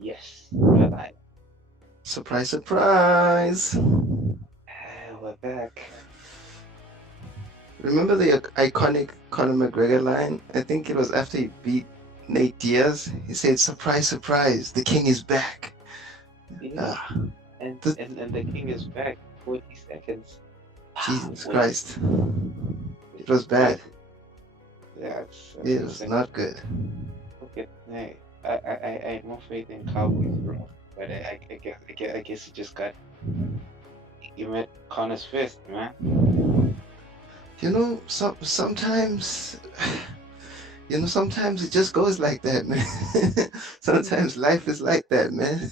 Yes, we're live. Surprise, surprise. We're back. Remember the iconic Conor McGregor line? I think it was after he beat Nate Diaz. He said, surprise, surprise, the king is back. Yeah, Ah, th- and the king is back. 40 seconds. Wow, Jesus what Christ. it's It was bad. crazy. Yeah, that's It was insane. not good. Okay, hey, I had more faith in Cowboys, bro. But I guess he just got he met Connor's fist, man. Sometimes, sometimes it just goes like that, man. Sometimes life is like that, man.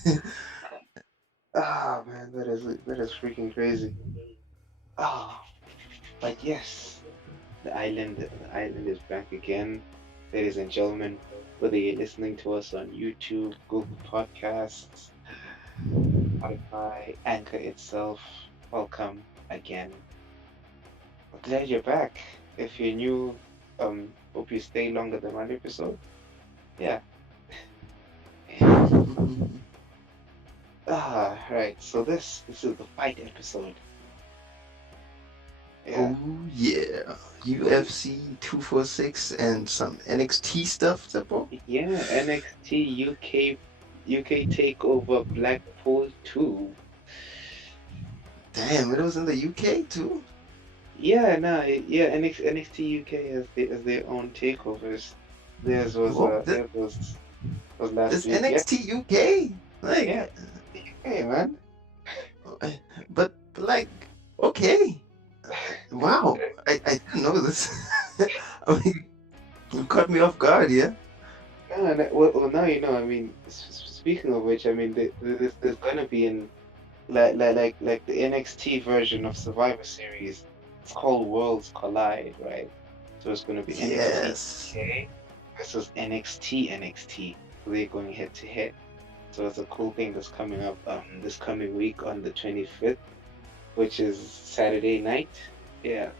Ah, man, that is freaking crazy. Ah, but yes. The island is back again, ladies and gentlemen. Whether you're listening to us on YouTube, Google Podcasts, Spotify, Anchor itself, welcome again. I'm glad you're back. If you're new, hope you stay longer than one episode. Yeah. Right. So this is the fight episode. Yeah. Oh yeah, UFC 246 and some NXT stuff, Zeppo. Yeah. NXT UK Takeover Blackpool 2. Damn, it was in the UK too. Yeah, no, yeah, NXT UK has their own takeovers. Theirs was Whoa, theirs was last this week. Yeah, NXT UK, yeah. like, Hey, man. but like, okay, wow, I didn't know this. I mean, you caught me off guard, yeah. Yeah, well, now you know. I mean, speaking of which, I mean, there's gonna be in like the NXT version of Survivor Series. It's called Worlds Collide, right? So it's gonna be NXT Yes, UK versus NXT. They're going head to head. So it's a cool thing that's coming up this coming week on the 25th, which is Saturday night. Yeah.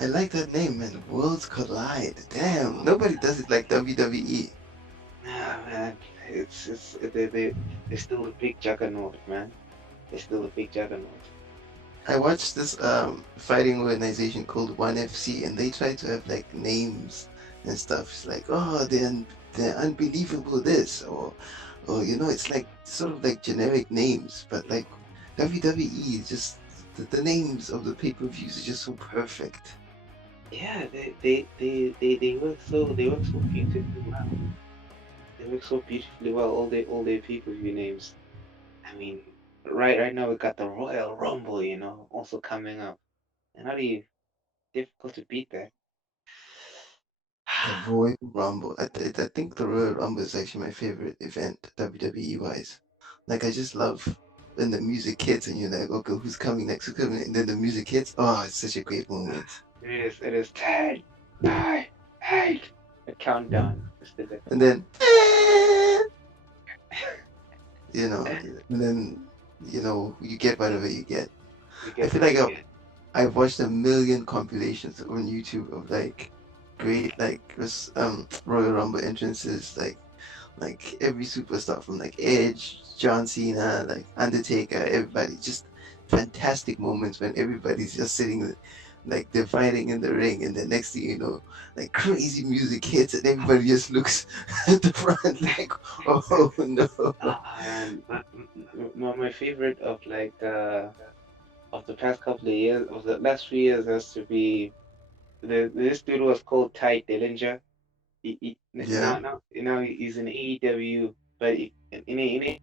I like that name, man. Worlds collide. Damn, nobody does it like WWE. Ah, man, it's they're still a big juggernaut, man. They're still a big juggernaut. I watched this fighting organization called One FC, and they try to have like names and stuff. It's like, oh, they're unbelievable this, or it's like sort of like generic names, but like WWE is just the names of the pay-per-views are just so perfect. Yeah, they work so beautifully well. They work so beautifully well. All their pay-per-view names. I mean, right now we got the Royal Rumble, also coming up. And how do you difficult to beat that? The Royal Rumble. I think the Royal Rumble is actually my favorite event, WWE wise. Like I just love when the music hits and you're like, okay, who's coming next? Who's coming? And then the music hits. Oh, it's such a great moment. It is 10, 9, 8. A countdown. Just did it. And then, you know, and then you get whatever you get. You I get feel what like you get. I've watched a million compilations on YouTube of like great Royal Rumble entrances, like every superstar from like Edge, John Cena, like Undertaker, everybody, just fantastic moments when everybody's just sitting like they're fighting in the ring, and the next thing you know, like crazy music hits and everybody just looks at the front like, oh no. And my favorite of the past couple of years, of the last few years, has to be this dude was called Ty Dillinger. Yeah, Now he's in AEW, but in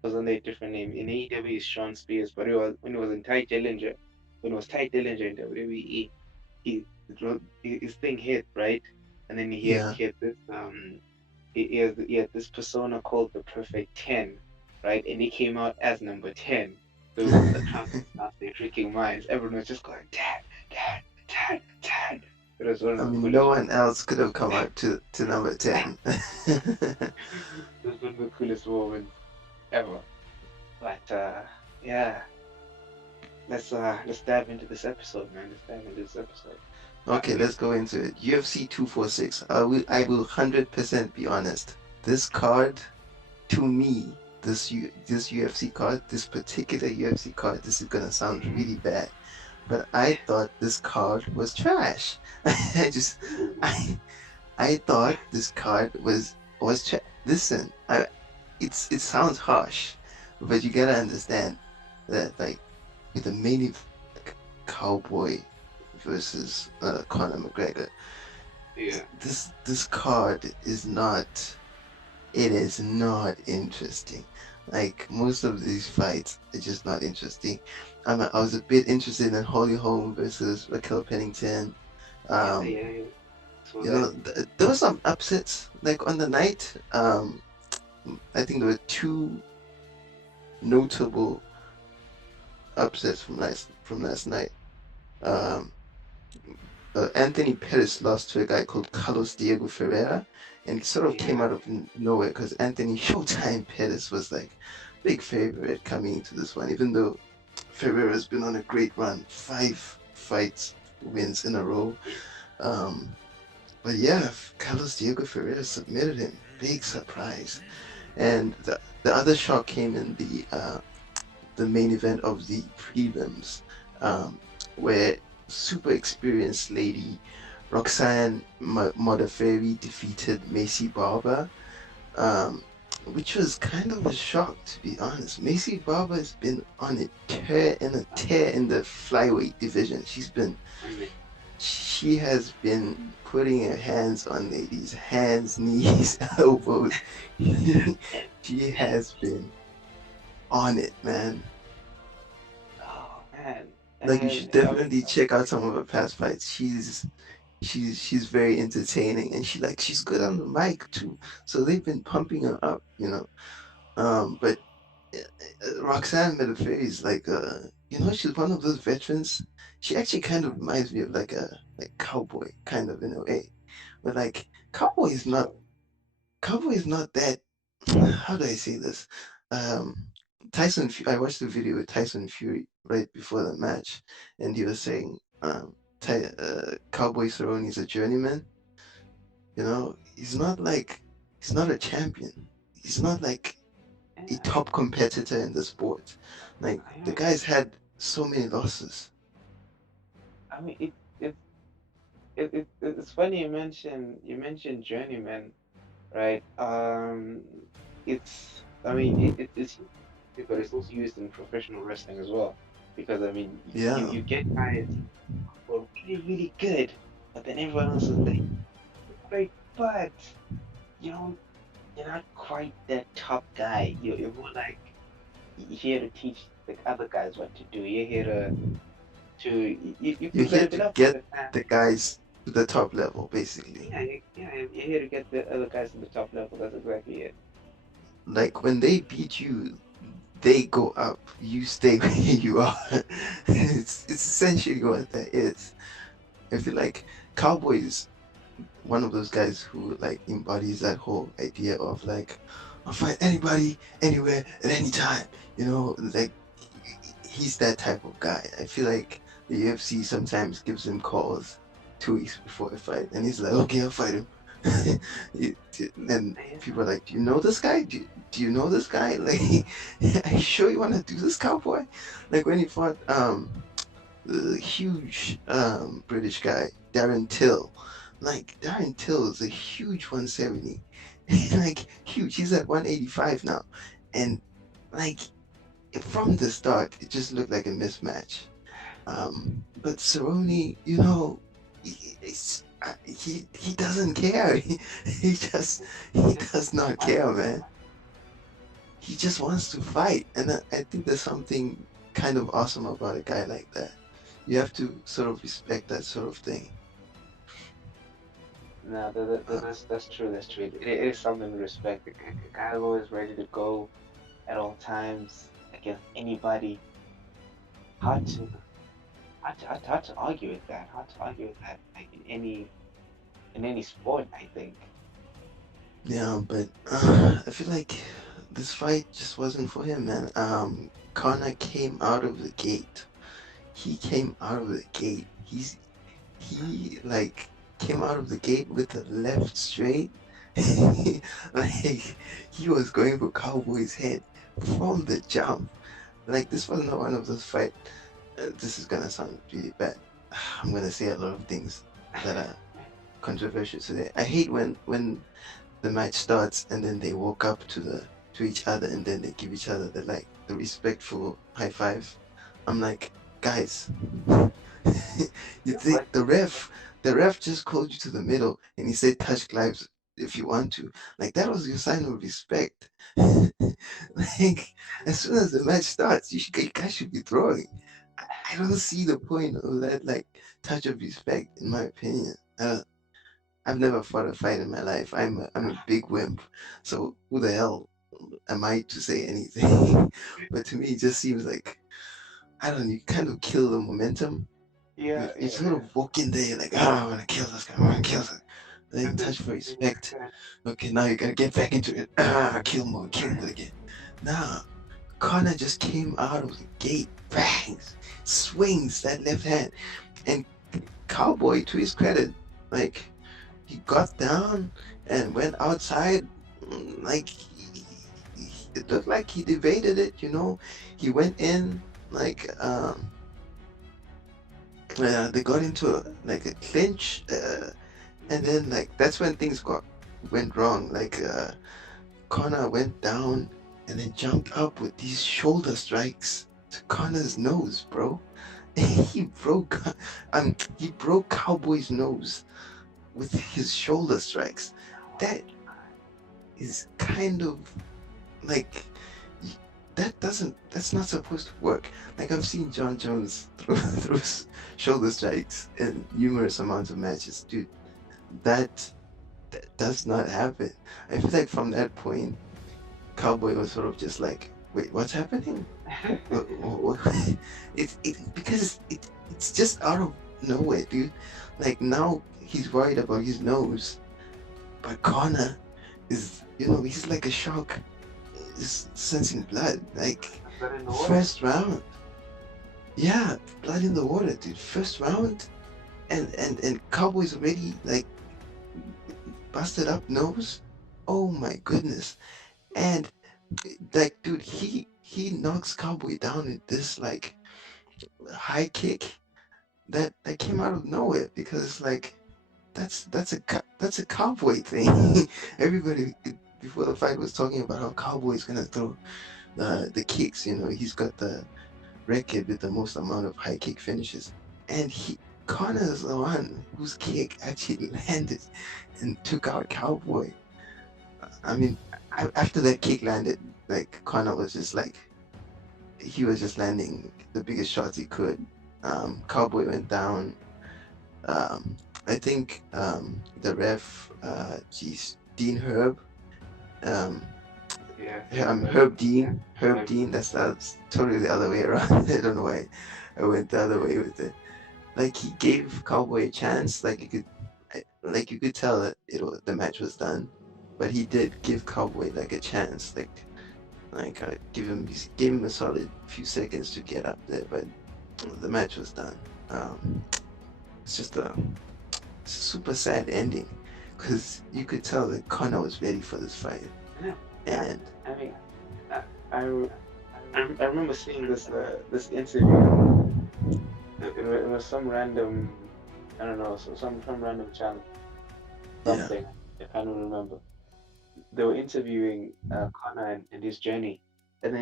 was under a different name. In AEW is Sean Spears, but when he was in Ty Dillinger, when it was Ty Dillinger in WWE, his thing hit, right, and then yeah. he had this he had this persona called the Perfect 10, right, and he came out as number 10. So the crowd just lost their freaking minds. Everyone was just going 10, 10, 10, 10. It was one of I the mean, no coolest one moments. else could have come up to number 10. It was one of the coolest moments ever. But yeah, let's dive into this episode, man. Let's dive into this episode. Okay, let's go into it. UFC 246. I will 100% be honest. This card, to me, this UFC card, this particular UFC card, this is gonna sound Mhm. really bad, but I thought this card was trash. I just, I, I thought this card was trash. Listen, it sounds harsh, but you gotta understand that like with the main event, like, Cowboy versus Conor McGregor, Yeah. this card is not. It is not interesting. Like most of these fights are just not interesting. I was a bit interested in Holly Holm versus Raquel Pennington. Yeah, Um, yeah, yeah. So you that. know, there were some upsets like on the night. I think there were two notable upsets from last night. Um, Anthony Pettis lost to a guy called Carlos Diego Ferreira, and it sort of came Yeah. out of nowhere because Anthony Showtime Pettis was like big favorite coming into this one, even though Ferreira's been on a great run, 5 fights wins in a row. Um, but yeah, Carlos Diego Ferreira submitted him, big surprise. And the other shock came in the main event of the prelims, um, where super experienced lady Roxanne Modafferi defeated Macy Barber, um, which was kind of a shock to be honest. Macy Barber has been on a tear in the flyweight division. I mean, She has been putting her hands on ladies, hands, knees, elbows. She and has been on it, man. oh man, Like you should and I mean, definitely check out some of her past fights. She's very entertaining and she's good on the mic too. So they've been pumping her up. But Roxanne Medeiros is like she's one of those veterans. She actually kind of reminds me of like a like Cowboy kind of in a way. But like Cowboy is not that. How do I say this? Um, I watched the video with Tyson Fury right before the match, and he was saying, Cowboy Cerrone is a journeyman. He's not a champion. He's not like a yeah, top competitor in the sport. Like the I, guy's had so many losses. I mean, it's funny you mentioned journeyman, right? It's I mean it's used, but it's also used in professional wrestling as well, because I mean Yeah, you get guys who are really really good, but then everyone else is like great, but you know you're not quite that top guy. You're more like you're here to teach the other guys what to do. You're here you're you're here gonna be to loved by get the fans. the guys to the top level, basically. Yeah, you're here to get the other guys to the top level. That's exactly it. Like when they beat you, they go up, you stay where you are. It's essentially what that is. I feel like Cowboys one of those guys who like embodies that whole idea of like I'll fight anybody, anywhere, at any time. Like he's that type of guy. I feel like the UFC sometimes gives him calls 2 weeks before a fight, and he's like, okay, I'll fight him. And Yeah, people are like, do you know this guy? Do you know this guy? Like, are you sure you want to do this, cowboy? Like when he fought the huge British guy, Darren Till. Like Darren Till is a huge 170. Like huge. He's at 185 now. And like from the start, it just looked like a mismatch. But Cerrone, he doesn't care. He just does not wants care, to man. He just wants to fight, and I think there's something kind of awesome about a guy like that. You have to sort of respect that sort of thing. No, Uh, that's true. That's true. It is something to respect. The guy always ready to go at all times against anybody. Hard to hard to argue with that. Hard to argue with that. Like in any sport, I think. yeah, but I feel like this fight just wasn't for him, man. Connor came out of the gate. He came out of the gate. he like came out of the gate with the left straight. Like he was going for Cowboy's head from the jump. Like this was not one of those fight. This is gonna sound really bad. I'm gonna say a lot of things that are controversial today. I hate when the match starts and then they walk up to each other and then they give each other the respectful high five. I'm like, guys, you Yeah, think the ref just called you to the middle and he said touch gloves if you want to. Like that was your sign of respect. Like as soon as the match starts, you guys should be throwing. I don't see the point of that like touch of respect in my opinion. I've never fought a fight in my life. I'm a big wimp. So who the hell am I to say anything? But to me, it just seems like I don't know. You kind of kill the momentum. You, yeah, you yeah. sort of walk in there like, oh, I'm gonna kill this guy. I'm gonna kill this. Then touch for respect. Okay, now you gotta get back into it. Kill mode again. Nah, Connor just came out of the gate, bangs, swings that left hand, and Cowboy, to his credit, like he got down and went outside like it looked like he debated it. He went in like they got into like a clinch, and then like that's when things went wrong. Like Connor went down and then jumped up with these shoulder strikes to Connor's nose, bro. He broke Cowboy's nose with his shoulder strikes. That is kind of like that's not supposed to work. Like I've seen John Jones throw shoulder strikes in numerous amounts of matches, dude. That does not happen. I feel like from that point, Cowboy was sort of just like, wait, what's happening? It's just out of nowhere, dude. Like now he's worried about his nose, but Connor he's like a shark, is sensing blood. Like Is that in the water? first round, yeah, blood in the water, dude. First round, and Cowboys already like busted up nose. Oh my goodness! And like, dude, he knocks Cowboy down in this like high kick that came out of nowhere because it's like that's a Cowboy thing. Everybody before the fight was talking about how Cowboy's gonna throw the kicks. He's got the record with the most amount of high kick finishes, and Connor's the one whose kick actually landed and took out Cowboy. I mean, after that kick landed, like Connor was just like he was just landing the biggest shots he could. Cowboy went down. I think the ref, geez, Dean Herb, um, Yeah, yeah, yeah, but Herb yeah, Dean, Herb like, Dean. That's totally the other way around. I don't know why I went the other way with it. Like he gave Cowboy a chance. Like you could tell that the match was done, but he did give Cowboy like a chance. Like gave him a solid few seconds to get up there, but the match was done. It's just it's a super sad ending because you could tell that Connor was ready for this fight, yeah, yeah. and I mean, I, I, re- I remember seeing this interview. It was some random, I don't know, some random channel, yeah, something. I can't even remember. They were interviewing Connor and his journey, and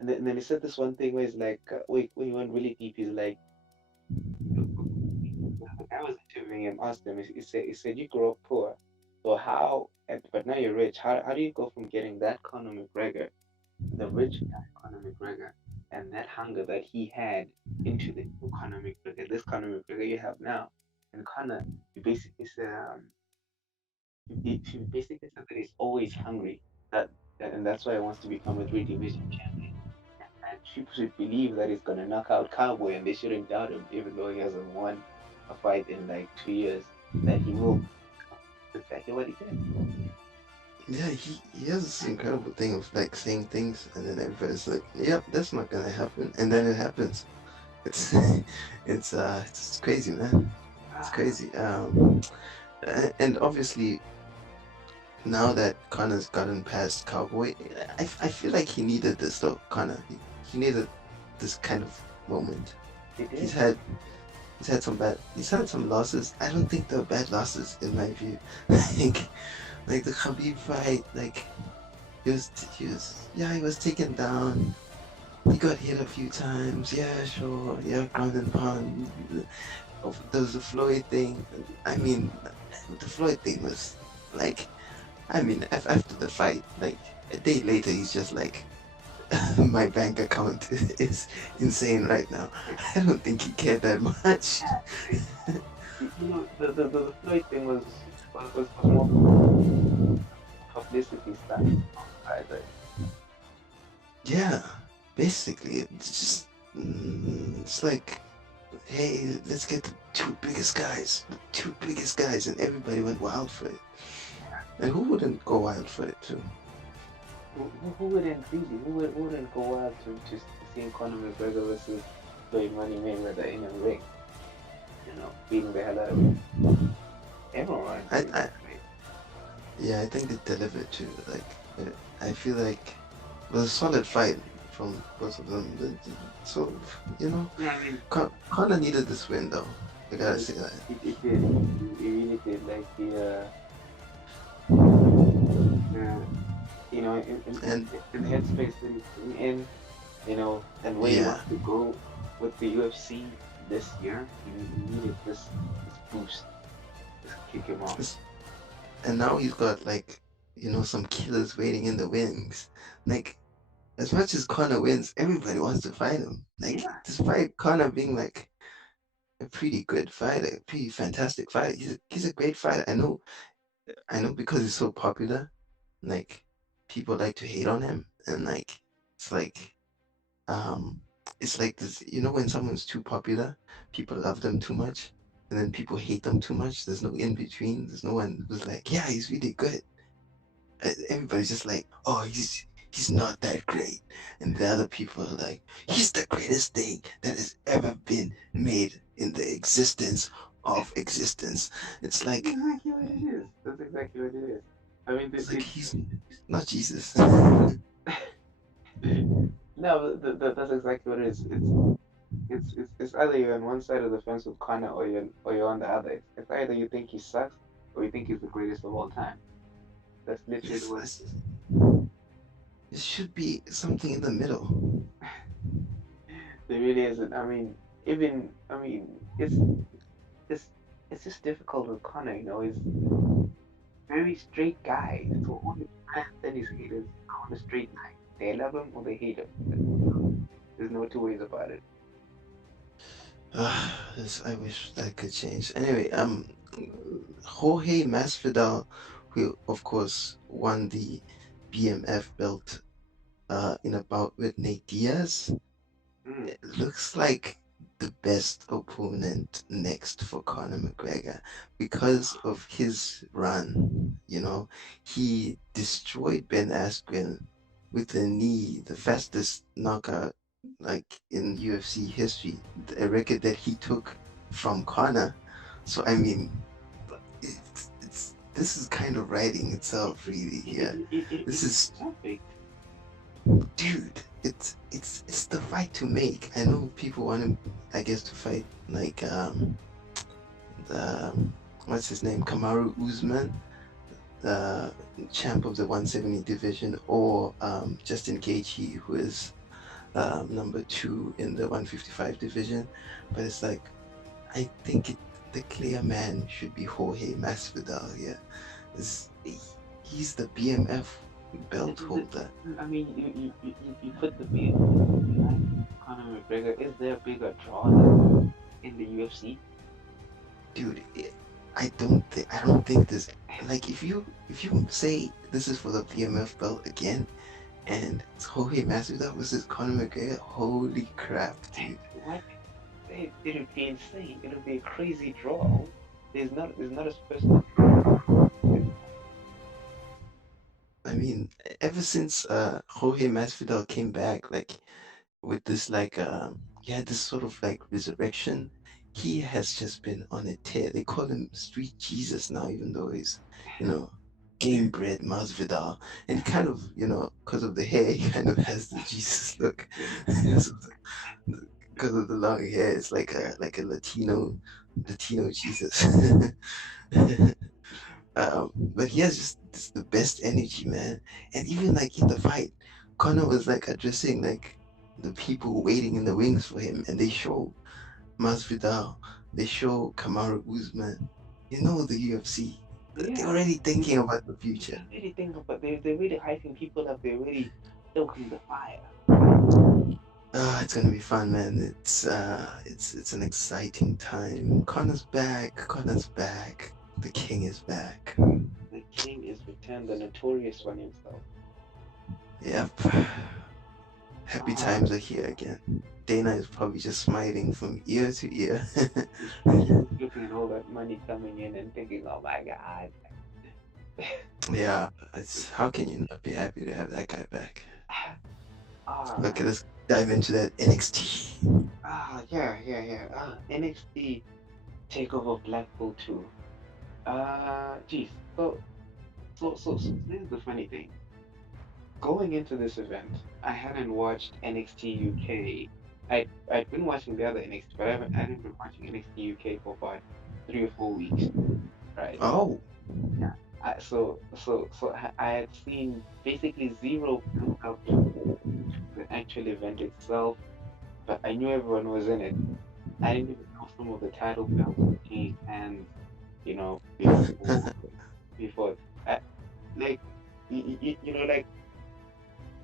then he said this one thing where he's like, wait, when he went really deep, he's like, the guy was interviewing him, asked him, he said, you grew up poor, so but now you're rich. How do you go from getting that Conor McGregor, the rich guy Conor McGregor, and that hunger that he had into the new Conor McGregor, this Conor McGregor you have now? And Conor, he basically said, he basically said that he's always hungry, that and that's why he wants to become a three-division champion. And people should believe that he's gonna knock out Cowboy, and they shouldn't doubt him, even though he hasn't won a fight in like 2 years. That he will exactly what he did. yeah. He has this incredible thing of like saying things, and then everybody's like, "Yep, that's not gonna happen," and then it happens. It's it's crazy, man. It's crazy. And obviously now that Connor's gotten past Cowboy, I feel like he needed this though. Connor, he needed this kind of moment. It He's is. had he's had some losses. I don't think they're bad losses in my view. Like like the Khabib fight, like he was taken down. He got hit a few times. Yeah, sure. Yeah, ground and pound. There was the Floyd thing. I mean, the Floyd thing was like, I mean, after the fight, like a day later, he's just like, my bank account is insane right now. I don't think he cared that much. The Floyd thing was more publicity stunt. I think. Yeah, basically, it's like, hey, let's get the two biggest guys, and everybody went wild for it. And who wouldn't go wild for it too? Who wouldn't really? Who wouldn't go out to see Conor McGregor versus Floyd Money Mayweather in a ring? Beating the hell out of him. Everyone wanted to I, see I, that fight. yeah, I think they delivered too. Like, I feel like it was a solid fight from both of them. So, you know, Yeah, I mean, Connor needed this win though. I gotta it, say that. it did. It really did. Like the And in the headspace that he's in, and where he yeah, wants to go with the UFC this year, he needed this boost, this kick him off. it's- and now he's got like, some killers waiting in the wings. Like, as much as Connor wins, everybody wants to fight him. Like, Yeah, despite Connor being like a pretty good fighter, a pretty fantastic fighter, he's a great fighter. I know because he's so popular, like people like to hate on him, and like it's like um it's like this, when someone's too popular, people love them too much, and then people hate them too much. There's no in between. There's no one who's like, yeah, he's really good. Everybody's just like, oh, he's not that great, and the other people are like, he's the greatest thing that has ever been made in the existence of existence. It's that's like exactly what it is. That's exactly what it is. I mean, it's like he's not Jesus. no, that's exactly what it is. It's either you're on one side of the fence with Connor or you're on the other. It's either you think he sucks or you think he's the greatest of all time. That's literally It's, what it's, it should be something in the middle. there really isn't. I mean, it's it's just difficult with Connor. He's a very straight guy. So all his fans and his haters are on a straight line. They love him or they hate him. There's no two ways about it. I wish that could change. Anyway, Jorge Masvidal, who of course won the BMF belt in a bout with Nate Diaz, Mm. it looks like the best opponent next for Conor McGregor because of his run. He destroyed Ben Askren with a knee, the fastest knockout like in UFC history, a record that he took from Conor. So I mean, this is kind of writing itself really here. This It's is perfect. dude, it's the fight to make. I know people want him, I guess, to fight like the what's his name, Kamaru Usman, the champ of the 170 division, or Justin Gaethje, who is number two in the 155 division. But it's like I think the clear man should be Jorge Masvidal here. He's the BMF belt holder. I mean, you put the beat behind Conor McGregor. Is there a bigger draw in the UFC? Dude, I don't think this, like, if you say this is for the BMF belt again and it's Jorge Masvidal versus Conor McGregor, holy crap, dude. What? It'll be insane. It'll be a crazy draw. There's not a special draw. I mean, ever since Jorge Masvidal came back, like with this like he had this sort of like resurrection. he has just been on a tear. They call him Street Jesus now, even though he's, you know, game bred Masvidal, and kind of, because of the hair, he kind of has the Jesus look. Because of the long hair, it's like a Latino Jesus. But he has just the best energy, man. And even like in the fight, Connor was like addressing like the people waiting in the wings for him, and they show Masvidal, they show Kamaru Usman. The UFC. They're Yeah, already thinking about the future. they're really thinking about they're really hyping people up. They're really stoking the fire. It's gonna be fun, man. It's an exciting time. Connor's back. Connor's back. The king is back. The king is returned, the notorious one himself. Yep. Happy Uh, times are here again. Dana is probably just smiling from ear to ear. he's looking at all that money coming in and thinking, "Oh my God." Yeah, how can you not be happy to have that guy back? Ah, Okay, let's dive into that NXT. NXT Takeover Blackpool 2. Geez. So this is the funny thing. Going into this event, I hadn't watched NXT UK. I'd been watching the other NXT, but I hadn't been watching NXT UK for about 3 or 4 weeks, right? Oh, Yeah. I had seen basically zero build up to the actual event itself, but I knew everyone was in it. I didn't even know some of the title belts had changed hands, before. I, like,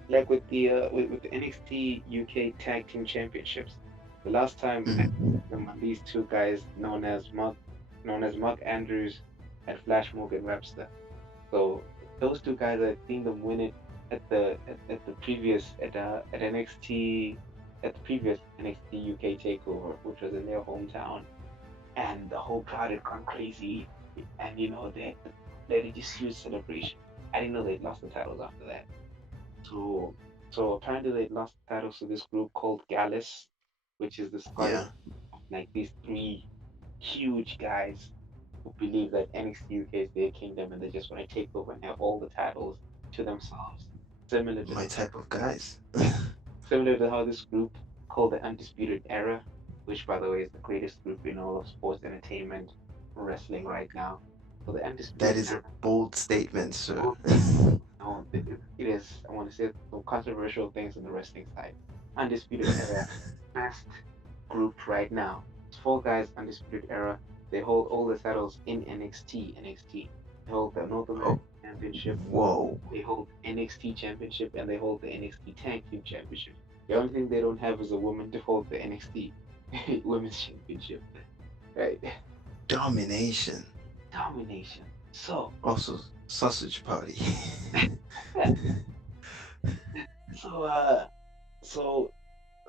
like with the NXT UK Tag Team Championships. The last time I mm, saw them, these two guys known as Mark Andrews and Flash Morgan Webster. So those two guys, I've seen them win it at the previous at the previous NXT UK Takeover, which was in their hometown, and the whole crowd had gone crazy, and they had this huge celebration. I didn't know they'd lost the titles after that. So so apparently they lost the titles to this group called Gallus, which is the Scottish yeah. of like these three huge guys who believe that NXT UK is their kingdom and they just want to take over and have all the titles to themselves. Similar to My type of guys. similar to how this group called the Undisputed Era, which by the way is the greatest group in all of sports entertainment wrestling right now. So the That Undisputed is a Era, bold statement, sir. both no, it is. I want to say some controversial things on the wrestling side. Undisputed Era, best group right now. It's four guys, Undisputed Era. They hold all the titles in NXT. NXT. They hold the North Oh, American Championship. whoa. They hold NXT Championship, and they hold the NXT Tag Team Championship. The only thing they don't have is a woman to hold the NXT Women's Championship. Right? Domination. Domination. So, Also, sausage party. so,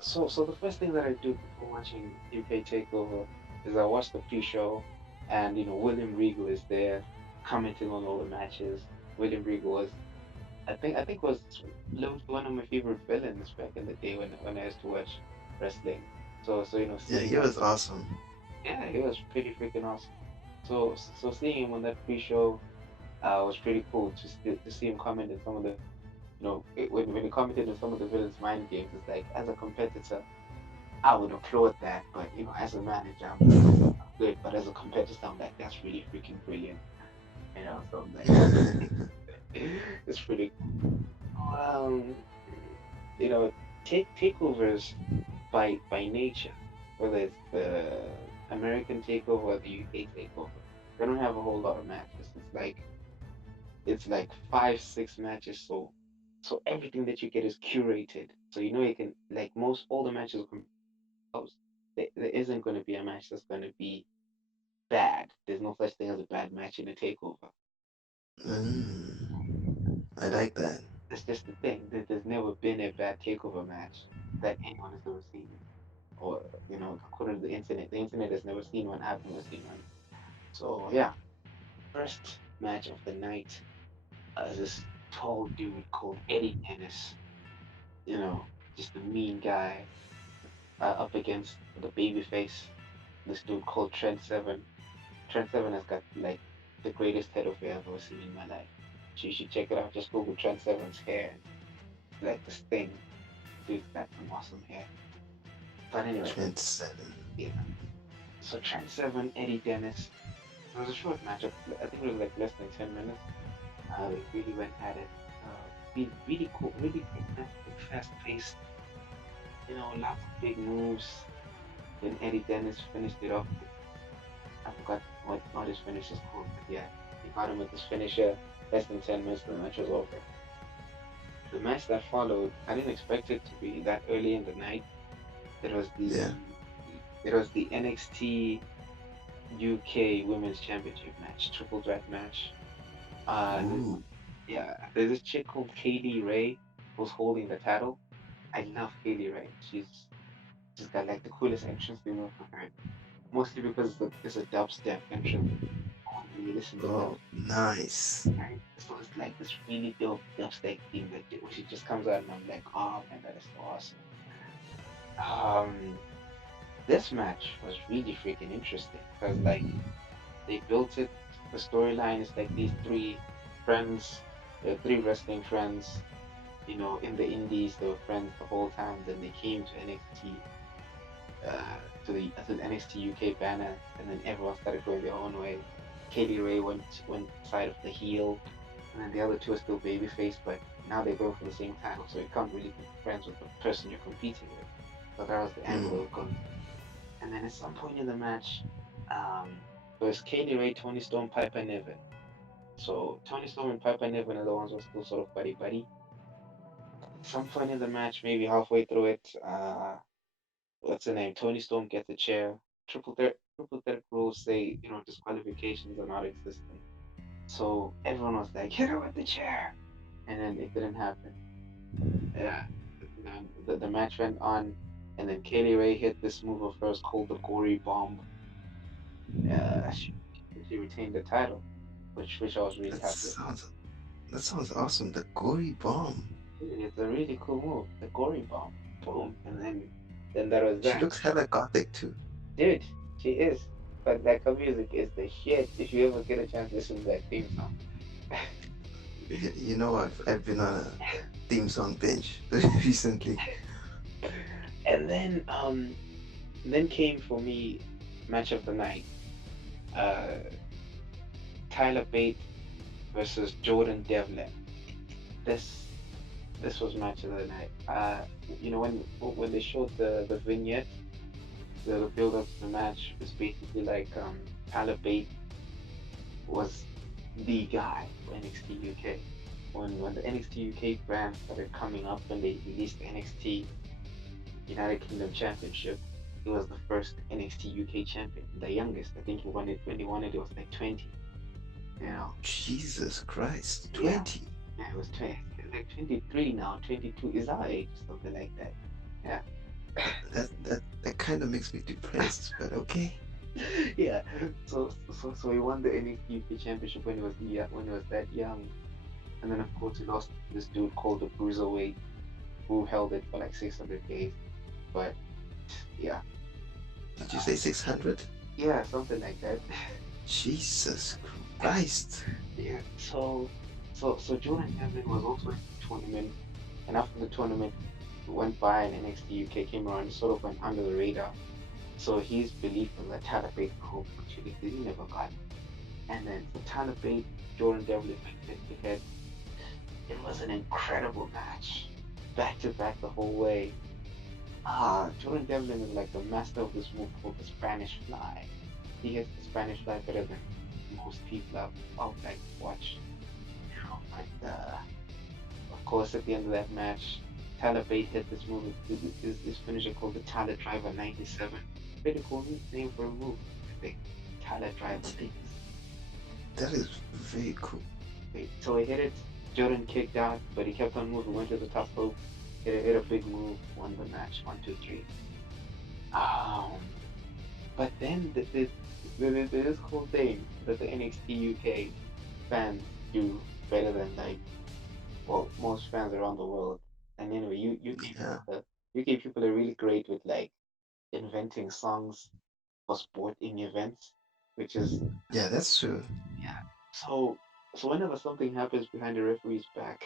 so so the first thing that I do before watching UK Takeover is I watch the pre-show, and William Regal is there commenting on all the matches. William Regal was, I think was one of my favorite villains back in the day when I used to watch wrestling. So Yeah, seeing he him, was awesome. yeah, he was pretty freaking awesome. So seeing him on that pre-show was pretty cool to see him comment in some of the when he commented on some of the villains' mind games. It's like, as a competitor, I would applaud that, but as a manager, I'm like, good, but as a competitor, I'm like, that's really freaking brilliant. So I'm like, it's pretty cool. You know, takeovers by nature, whether it's the American takeover or the UK takeover, they don't have a whole lot of matches. It's like 5, 6 matches, so everything that you get is curated. So you can, like, most all the matches are close. There isn't going to be a match that's going to be bad. There's no such thing as a bad match in a takeover. I So like that. that's just the thing. There's never been a bad takeover match that anyone has ever seen, or according to the internet. The internet has never seen one. I've never seen one. So yeah, first match of the night is this tall dude called Eddie Dennis. You know, just a mean guy up against the babyface. this dude called Trent Seven. Trent Seven has got like the greatest head of hair I've ever seen in my life. So you should check it out. Just Google Trent Seven's hair. Like this thing. Dude's got some awesome hair. But anyway, Trent Seven. yeah. So Trent Seven, Eddie Dennis. It was a short match. I think it was like less than 10 minutes. They really went at it. Really cool match, fast paced. Lots of big moves. Then Eddie Dennis finished it off. I forgot what his finish is called, but yeah, he got him with his finisher. Less than 10 minutes, the match was over. The match that followed, I didn't expect it to be that early in the night. It was Yeah. the NXT UK Women's Championship match, triple threat match. Uh, Ooh. yeah, there's this chick called Kaylee Ray who's holding the title. I love Kaylee Ray. She's got like the coolest entrance theme I've ever heard. Mostly because it's a dubstep entrance. When you listen to Oh, dubstep, nice. right? So it's like this really dope dubstep theme that when she just comes out and I'm like, oh man, that is so awesome. Um, this match was really freaking interesting because like they built it. The storyline is like these three friends, three wrestling friends. In the Indies, they were friends the whole time. Then they came to NXT, to the NXT UK banner, and then everyone started going their own way. Katie Ray went side of the heel, and then the other two are still babyface, but now they're going for the same title, so you can't really be friends with the person you're competing with. So that was the angle they Mm. were going. And then at some point in the match, um, it was Katie Ray, Tony Storm, Piper Niven. So Tony Storm and Piper Niven are the ones who are still sort of buddy buddy. Some point in the match, maybe halfway through it, what's the name? Tony Storm gets a chair. Triple threat rules say, disqualifications are not existent. So everyone was like, hit her with the chair. And then it didn't happen. Yeah. And the match went on. And then Kaylee Ray hit this move of hers called the Gory Bomb. She retained the title, which I was really That happy about. sounds that sounds awesome. The gory bomb. It's a really cool move, the Gory Bomb. Boom. And then that was She that. looks hella gothic too. Dude, she is. But like her music is the shit. If you ever get a chance to listen to that theme song. I've been on a theme song binge recently. And then came for me match of the night. Uh Tyler Bate versus Jordan Devlin. This this was match of the night. When they showed the vignette, the build up to the match was basically like Tyler Bate was the guy for NXT UK. When the NXT UK brand started coming up when they released the NXT United Kingdom Championship, he was the first NXT UK champion, the youngest. I think he won it when he won it. It was like 20. You know, Jesus Christ, yeah, 20. yeah, it was 20, like 23 now. 22 is our age, or something like that. Yeah, That kind of makes me depressed, but okay. yeah. So he won the NXT UK Championship when he was when he was that young, and then of course he lost to this dude called the Bruiserweight who held it for like 600 days. But yeah, Did you say 600? yeah, something like that. Jesus Christ. Yeah. So Jordan Devlin was also in the tournament, and after the tournament went by and NXT UK came around, it sort of went under the radar. So his belief was that Tyler Bate would hope opportunity he never got. And then for Tyler Bate, Jordan Devlin went head to head. It was an incredible match, back to back the whole way. Jordan Devlin is like the master of this move called the Spanish Fly. He hits the Spanish Fly better than most people I've like watched. But of course, at the end of that match, Tyler Bate hit this move, this finisher called the Tyler Driver 97. Pretty cool name for a move, I think. Tyler Driver 97. That is very cool. So he hit it. Jordan kicked out, but he kept on moving, went to the top rope, hit a big move, won the match, 1, 2, 3. Um, but then there's this cool thing that the NXT UK fans do better than like most fans around the world. And anyway, UK Yeah. people UK people are really great with like inventing songs. for sporting events, which is Yeah, that's true. yeah. So so whenever something happens behind the referee's back,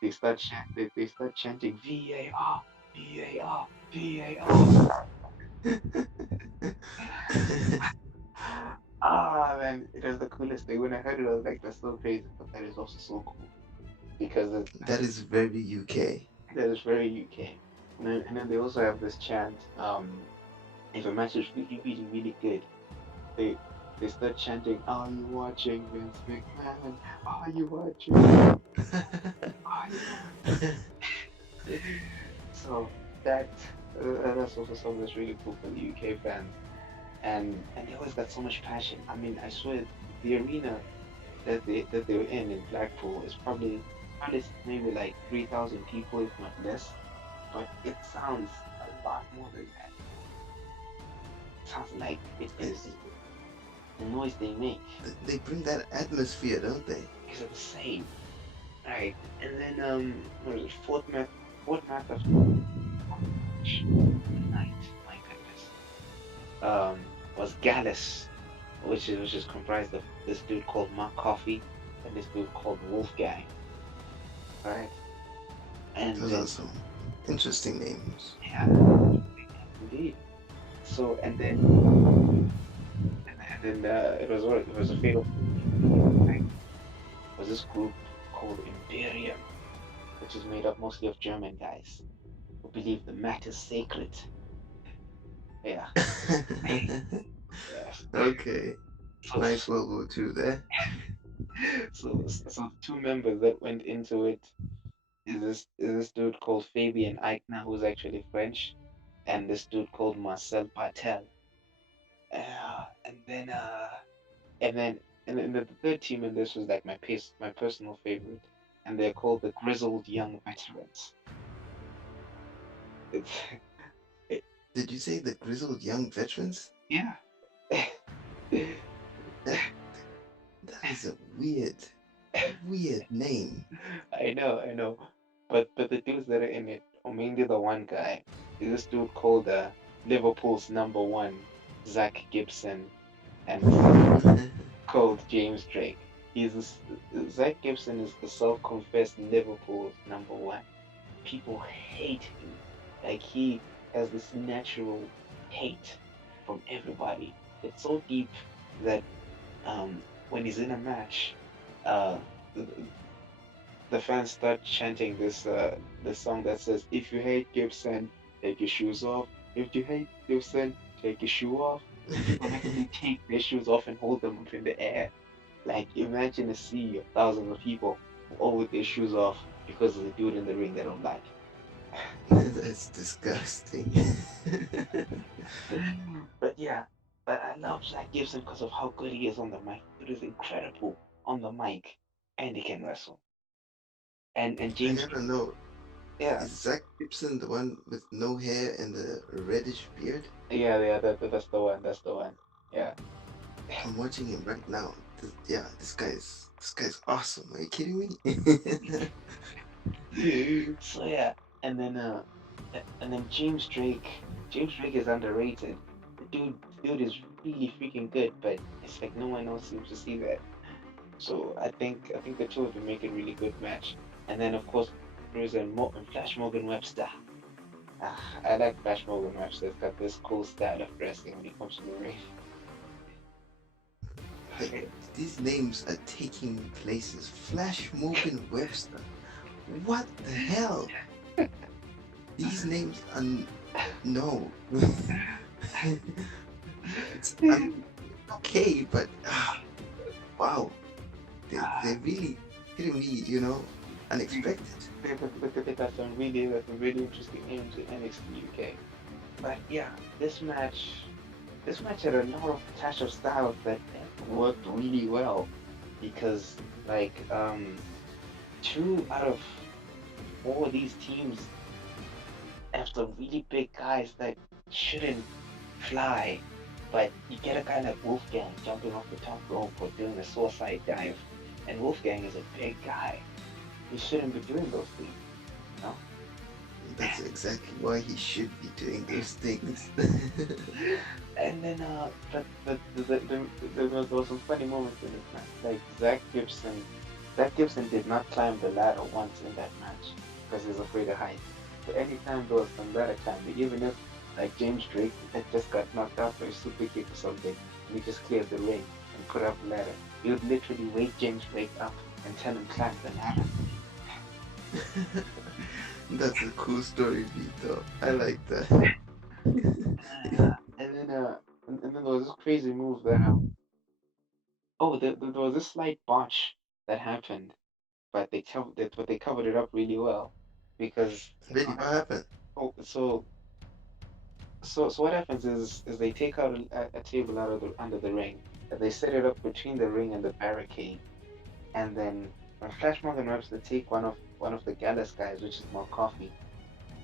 they start chanting VAR, VAR, VAR. Ah man, it was the coolest thing. When I heard it, I was like, that's so crazy, but that is also so cool because That is very UK. that is very UK. And then they also have this chant. If a match is really, really, really good, they they start chanting, "Are you watching, Vince McMahon? Are you watching? Are you watching?" So that that's also something that's really cool for the UK fans, and they always got so much passion. I mean, I swear the arena that they were in Blackpool is probably maybe like 3,000 people, if not less, but it sounds a lot more than that. It sounds like it is the noise they make They bring that atmosphere, don't they? is the same, right? And then what is it, fourth match of night, my goodness, was Gallus, which is comprised of this dude called Mark Coffey and this dude called Wolfgang, right? And Those are then some interesting names. yeah, indeed. So and then it was a fatal like was this group called Imperium, which is made up mostly of German guys who believe the mat is sacred. Yeah, yes. Okay. So Nice World War II there. so the two members that went into it is this dude called Fabian Eichner, who's actually French, and this dude called Marcel Patel. And then and then and then the third team in this was like my personal favorite, and they're called the Grizzled Young Veterans. It's it, Did you say the grizzled young veterans? yeah. That that is a weird name. I know, but the dudes that are in it, or mainly the one guy, is this dude called Liverpool's number one, Zach Gibson, and this called James Drake. Zach Gibson is the self-confessed Liverpool's number one. People hate him. Like he has this natural hate from everybody. It's so deep that when he's in a match, uh, the, the fans start chanting this song that says, "If you hate Gibson, take your shoes off. If you hate Gibson, take your shoe off." And people actually take their shoes off and hold them up in the air. Like imagine a sea of thousands of people all with their shoes off because of the dude in the ring they don't like. That's disgusting. But yeah, but I love Zach Gibson because of how good he is on the mic. It is incredible on the mic, and he can wrestle. And I James, gotta know, yeah, is Zach Gibson the one with no hair and the reddish beard? yeah, that's the one. That's the one. Yeah. I'm watching him right now. Yeah, this guy's awesome. Are you kidding me? So yeah, and then James Drake. James Drake is underrated. The dude is really freaking good, but it's like no one else seems to see that. So I think the two of them make a really good match. And then of course there's Flash Morgan Webster. I like Flash Morgan Webster. It's got this cool style of wrestling when it comes to the ring. Like, these names are taking places. Flash Morgan Webster. What the hell? These names are no. It's okay, but wow, they're really hitting me, unexpected. They got some really interesting names in NXT UK. But yeah, this match had a lot of clash of styles that worked really well because like two out of four of these teams have some really big guys that shouldn't fly, but you get a guy like Wolfgang jumping off the top rope or doing a suicide dive, and Wolfgang is a big guy. He shouldn't be doing those things, you know? That's exactly why he should be doing those things. And then there was some funny moments in this match. Like Zach Gibson did not climb the ladder once in that match because he's afraid of heights. So anytime there was some ladder climbing, even if like James Drake had just got knocked out for a super kick or something, and he just cleared the ring and put up the ladder, he would literally wake James Drake up and tell him climb the ladder. That's a cool story beat though. I like that. And then and then there was this crazy move that there was this slight botch that happened, but they covered it up really well because Really, what happened? oh, so what happens is they take out a table out of the under the ring and they set it up between the ring and the barricade, and then when Flash Morgan Webster to take one of the Gallus guys, which is more coffee,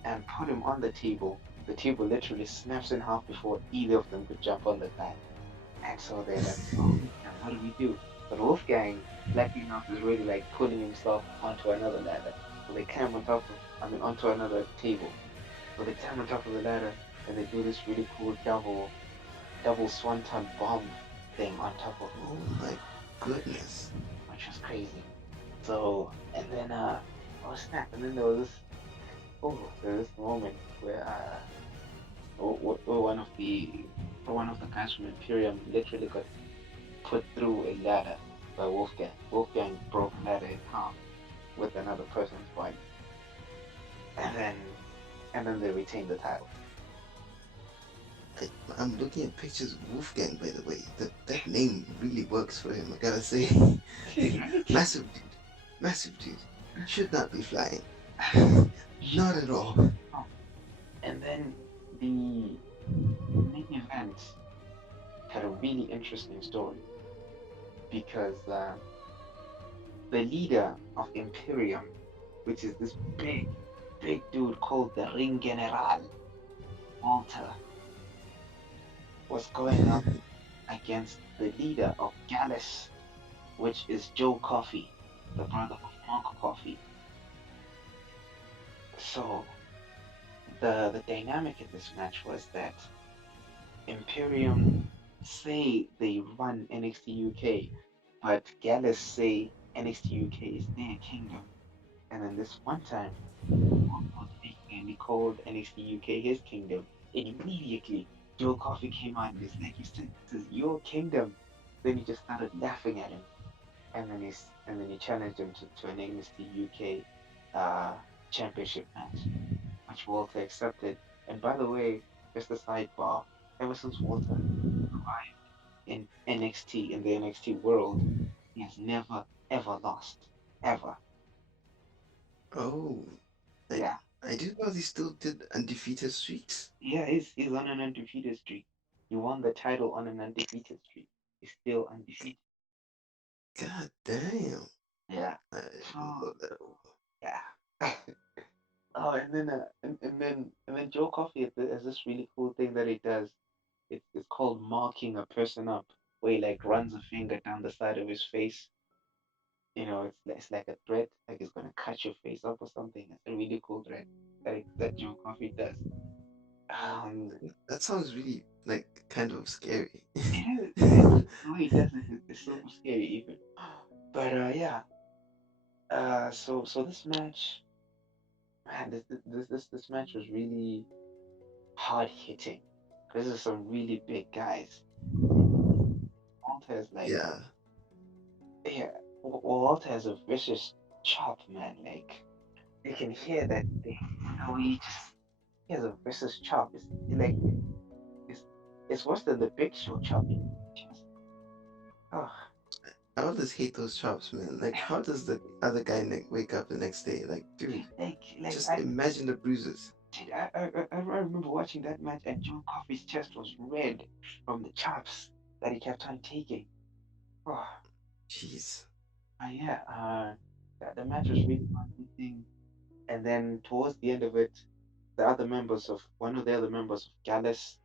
and put him on the table literally snaps in half before either of them could jump on the guy. And so they're like, oh, man, what do we do? But Wolfgang, luckily enough, is really like pulling himself onto another ladder. So they climb on top of, onto another table. So they climb on top of the ladder and they do this really cool double swanton bomb thing on top of Oh it, my goodness. which was crazy. So, and then, oh snap, and then there was this moment where, where one of the guys from Imperium literally got put through a ladder by Wolfgang. Wolfgang broke the ladder in half with another person's body, and then they retained the title. I, I'm looking at pictures of Wolfgang, by the way. That name really works for him, I gotta say. Right? Massive dude. Massive dude. Should not be flying. Not at all. And then the main event had a really interesting story because the leader of Imperium, which is this big dude called the Ring General, Walter, was going up against the leader of Gallus, which is Joe Coffey, the brother of Mark Coffey. So the dynamic in this match was that Imperium say they run NXT UK, but Gallus say NXT UK is their kingdom. And then this one time, Walter was speaking and he called NXT UK his kingdom. And immediately, Joe Coffey came out and he's like, "You said this is your kingdom." Then he just started laughing at him, and then he challenged him to an NXT UK championship match, which Walter accepted. And by the way, just a sidebar, ever since Walter arrived in NXT in the NXT world, he has never ever lost. Ever. Oh, I, Yeah. I didn't know they still did undefeated streaks. Yeah, he's on an undefeated streak. He won the title on an undefeated streak. He's still undefeated. God damn. Yeah. I So love that. yeah. Oh, and then Joe Coffey has this really cool thing that he does. It's called marking a person up, where he like runs a finger down the side of his face. You know, it's like a thread, like it's gonna cut your face up or something. It's a really cool thread that Joe Coffey does. Um, That sounds really, like, kind of scary. the way he does it is super scary even. But yeah, so this match, man, this match was really hard hitting. This is some really big guys. Walter is like, Yeah. yeah, Walter has a vicious chop, man. Like you can hear that thing. You know, he has a vicious chop. Like it's it's worse than the Big Show chopping chest. Oh, I always hate those chops, man. Like, how does the other guy wake up the next day? Like, dude, like just imagine the bruises. I remember watching that match and Joe Coffey's chest was red from the chops that he kept on taking. Oh, Jeez. yeah, the match was really fascinating. And then towards the end of it, one of the other members of Gallus,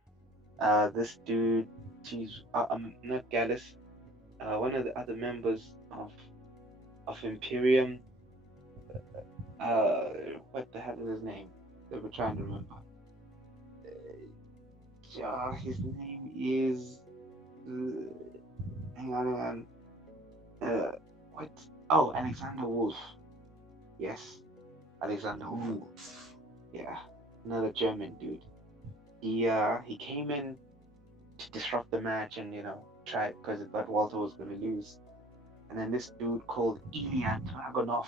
this dude, geez, not Gallus, one of the other members of Imperium, uh, what the hell is his name? That we're trying to remember. His name is. Uh, hang on. Uh, what? Oh, Alexander Wolf. Yes, Alexander Wolf. Ooh. Yeah, another German dude. He came in to disrupt the match and try because it thought Walter was gonna lose. And then this dude called Ilya Dragunov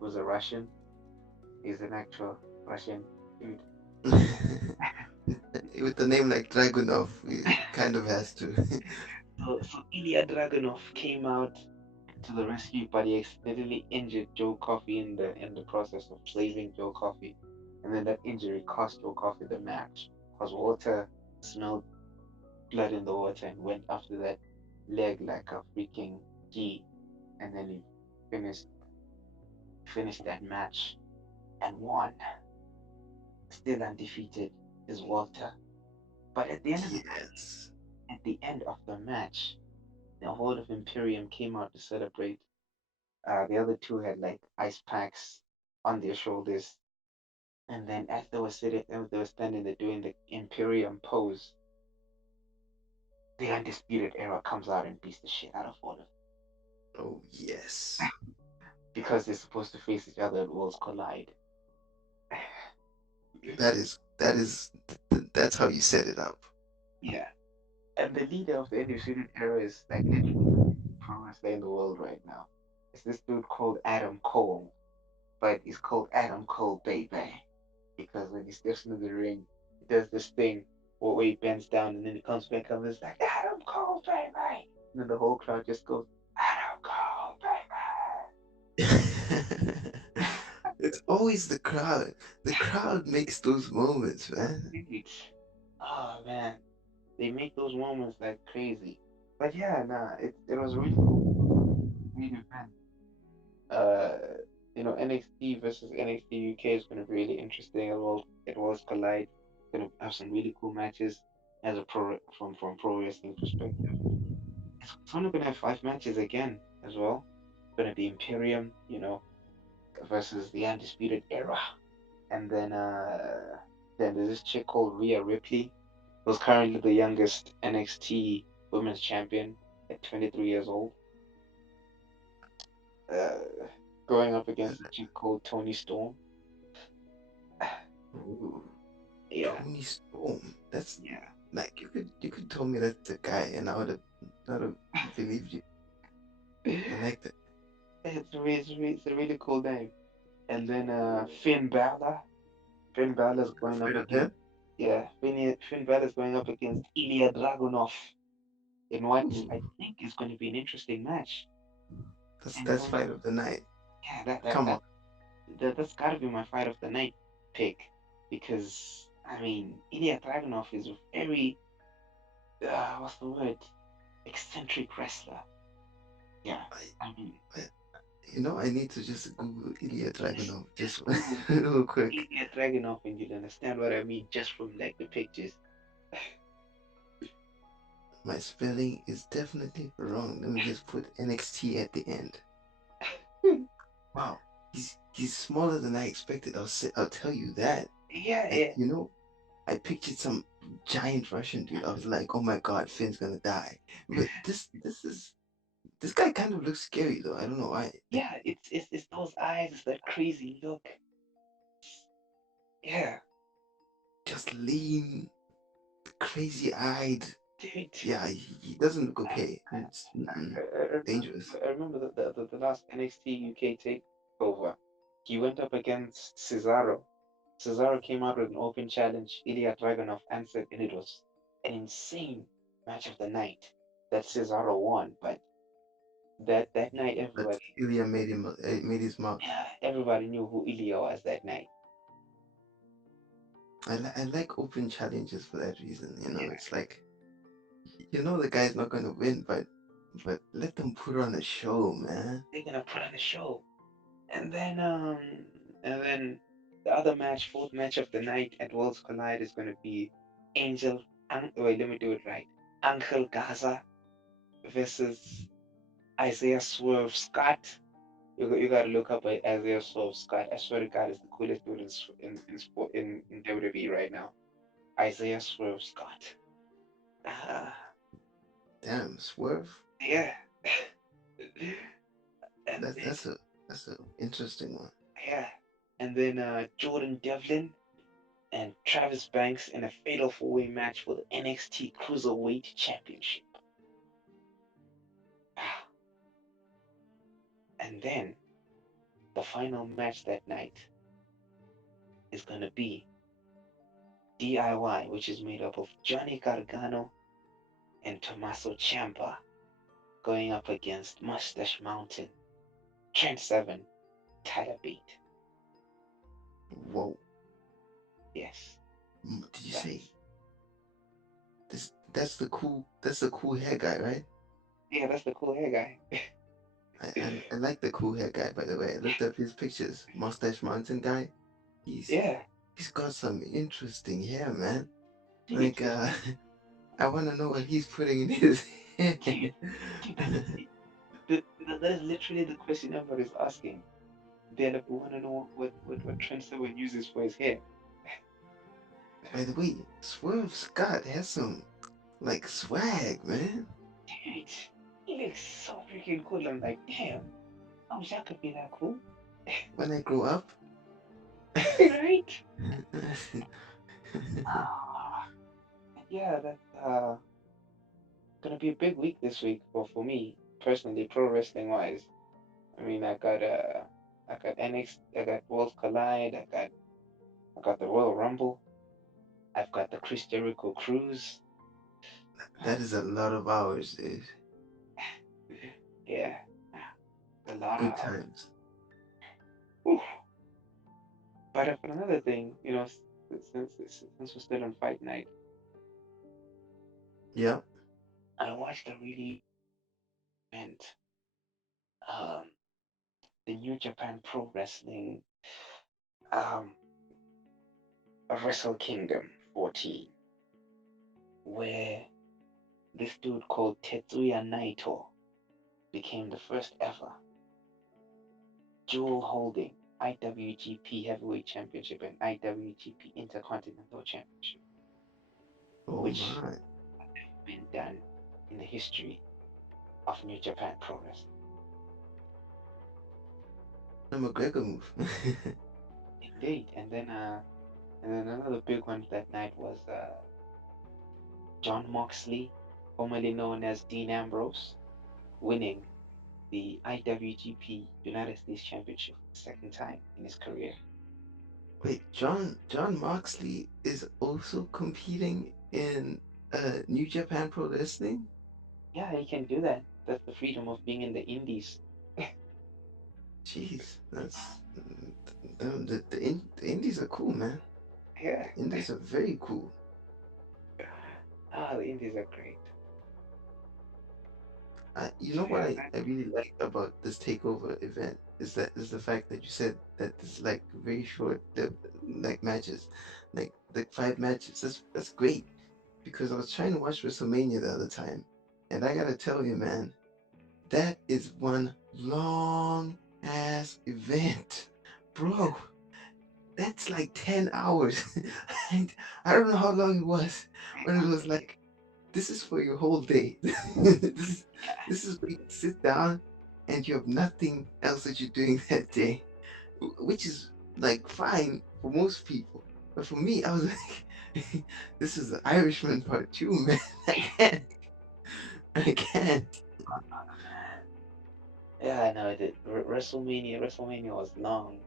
was a Russian. He's an actual Russian dude. With a name like Dragunov, it kind of has to. So Ilya Dragunov came out to the rescue, but he accidentally injured Joe Coffey in the process of slaving Joe Coffey, and then that injury cost Joe Coffey the match because Walter smelled blood in the water and went after that leg like a freaking G, and then he finished that match and won, still undefeated is Walter. But Yes. at the end of the match, the whole of Imperium came out to celebrate. The other two had like ice packs on their shoulders, and then as they were standing there doing the Imperium pose, the Undisputed Era comes out and beats the shit out of all of them Oh yes. because they're supposed to face each other at Worlds Collide. That's how you set it up. Yeah, and the leader of the Undisputed Era is like literally pro wrestler in the world right now. It's this dude called Adam Cole, but he's called Adam Cole Baby because when he steps into the ring, he does this thing where he bends down and then he comes back up and it's like Adam Cole Baby, and then the whole crowd just goes Adam Cole It's always the crowd. The crowd makes those moments, man. Baby. Oh man, they make those moments like crazy. But yeah, nah, it was really cool, really fun. Uh, NXT versus NXT UK is going to be really interesting. It will collide. Going to have some really cool matches as a from pro wrestling perspective. It's only going to have 5 matches again as well. It's going to be Imperium, versus the Undisputed Era, and then there's this chick called Rhea Ripley, who's currently the youngest NXT Women's Champion at 23 years old. Uh, Going up against a chick called Tony Storm. Ooh, Yeah, Tony Storm. That's yeah. like you could tell me that's the guy, and I would have believed you. I like that. It's a really cool name. And then Finn Balor. Finn Balor's going up Afraid of against him? yeah, Finn Balor's going up against Ilya Dragunov in what Ooh, I think is going to be an interesting match. that's And that's fight of the night. yeah, that that Come on. that, that's got to be my fight of the night pick because I mean Ilya Dragunov is a very what's the word, eccentric wrestler. Yeah, I, I mean I I need to just Google Ilya Dragunov just just Google real quick. Ilya Dragunov and you'll understand what I mean just from like the pictures. My spelling is definitely wrong. Let me just put NXT at the end. Wow, he's smaller than I expected. I'll tell you that. Yeah, I, yeah, you know, I pictured some giant Russian dude. I was like, oh my god, Finn's gonna die. But this guy kind of looks scary though. I don't know why. Like, yeah. It's those eyes, it's that crazy look. Yeah, just lean, crazy eyed. dude. Yeah, he doesn't look I, okay. It's dangerous. I remember the last NXT UK takeover. He went up against Cesaro. Cesaro came out with an open challenge. Ilya Dragunov answered, and it was an insane match of the night that Cesaro won. But that night, But Ilya made his mark. everybody knew who Ilya was that night. I like open challenges for that reason. Yeah, It's like the guy's not gonna win, but let them put on a show, man. they're gonna put on a show. And then the other match, fourth match of the night at Worlds Collide is gonna be wait, let me do it right. Angel Gaza versus Isaiah Swerve Scott. You gotta look up Isaiah Swerve Scott. I swear to God, it's the coolest dude in sport in WWE right now. Isaiah Swerve Scott. Uh, Damn, Swerve. yeah. And That's then, that's a that's a interesting one. yeah. And then Jordan Devlin and Travis Banks in a fatal four-way match for the NXT Cruiserweight Championship. Ah, and then the final match that night is going to be DIY, which is made up of Johnny Gargano and Tommaso Ciampa going up against Mustache Mountain, Trent Seven, Tyler Bate. Whoa. Yes, Did you say that's this? That's the cool hair guy, right? yeah, that's the cool hair guy. I like the cool hair guy, by the way. I looked up his pictures. Mustache Mountain guy. He's Yeah, he's got some interesting hair, man. dude, Like I want to know what he's putting in his hair. dude, that is literally the question everybody's asking. They're like, we want to know what Trent Seven uses for his hair. By the way, Swerve Scott has some like swag, man. Dude, he looks so freaking cool. I'm like, damn, I wish I could be that cool. When I grow up. Right? Ah, yeah, that's gonna be a big week this week for me personally, pro wrestling wise. I mean, I got NXT, I got World Collide, I got the Royal Rumble, I've got the Chris Jericho Cruise. That is a lot of hours, dude. Yeah, a lot of Good hours. times. Oof. But for another thing, since we're still on fight night, Yeah. I watched a really event, um, the New Japan Pro Wrestling, um, Wrestle Kingdom 14, where this dude called Tetsuya Naito became the first ever dual holding IWGP Heavyweight Championship and IWGP Intercontinental Championship, Oh which my. have been done in the history of New Japan Pro Wrestling. The McGregor move. Indeed. And then another big one that night was John Moxley, formerly known as Dean Ambrose, winning the IWGP United States Championship for the second time in his career. Wait, John Moxley is also competing in New Japan Pro Wrestling? Yeah, he can do that. That's the freedom of being in the indies. Jeez, that's the indies are cool, man. Yeah. The indies are very cool. Ah, the indies are great. You know So what yeah, I really like about this takeover event is the fact that you said that it's like very short like matches, like 5 matches. That's great because I was trying to watch WrestleMania the other time, and I gotta tell you, man, that is one long ass event, bro. That's like 10 hours. And I don't know how long it was, but it was like this is for your whole day. This is where you sit down and you have nothing else that you're doing that day, which is like fine for most people. But for me, I was like, this is the Irishman part two, man. I can't. I can't. yeah, I know that WrestleMania was long.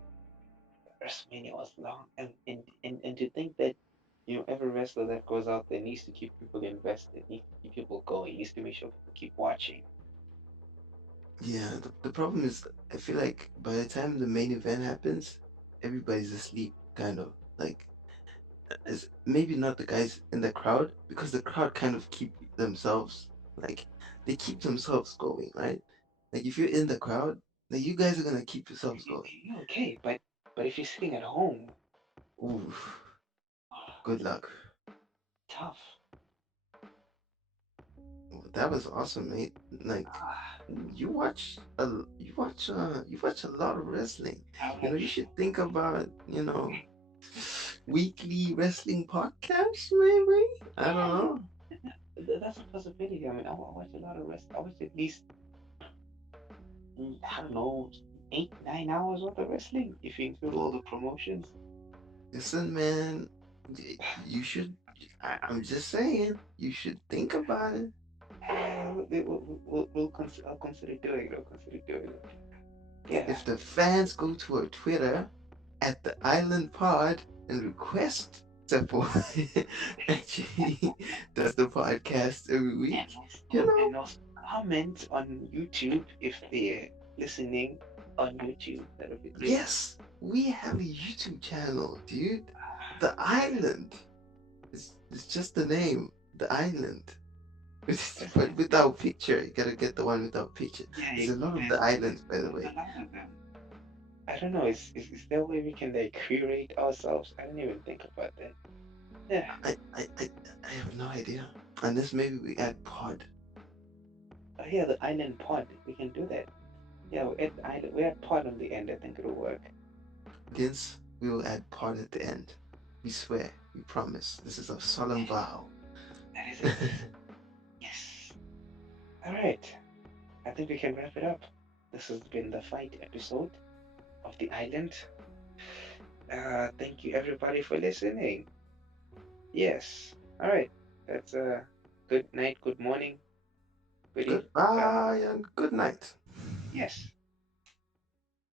WrestleMania was long, and to think that every wrestler that goes out there needs to keep people invested, needs to keep people going, needs to make sure people keep watching. Yeah, the problem is, I feel like by the time the main event happens, everybody's asleep, kind of. Like, it's maybe not the guys in the crowd, because the crowd kind of keep themselves, like, they keep themselves going, right? Like, if you're in the crowd, like, you guys are gonna keep yourselves going. You're okay, but if you're sitting at home, Ooh, good luck. tough. Well, that was awesome, mate. Like, Ah, you watch a lot of wrestling. I You should think about, weekly wrestling podcast, maybe? I don't know. That's a possibility. I mean, I watch a lot of wrestling. I watch at least, I don't know, 8, 9 hours worth of wrestling if you include all the promotions. Listen, man, you should. I'm just saying, you should think about it. I'll consider doing it. I'll consider doing it. Yeah. If the fans go to our Twitter at the Island Pod and request support, actually does the podcast every week, And also comment on YouTube if they're listening on YouTube. That would be great. Yes, we have a YouTube channel, dude. The Island. It's just the name, the Island. But without picture, you gotta get the one without picture. Yeah, There's a lot of the islands, by the way. I don't know. Is there a way we can like curate ourselves? I didn't even think about that. Yeah. I have no idea. Unless maybe we add pod. Oh yeah, the island pod. We can do that. Yeah, we add island. We add pod on the end. I think it'll work. Vince, we will add pod at the end. We swear. We promise. This is a solemn vow. That is it. Yes. All right. I think we can wrap it up. This has been the fight episode of the island. Thank you everybody for listening. Yes. All right. That's good night, good morning, good evening. Goodbye and good night. Yes.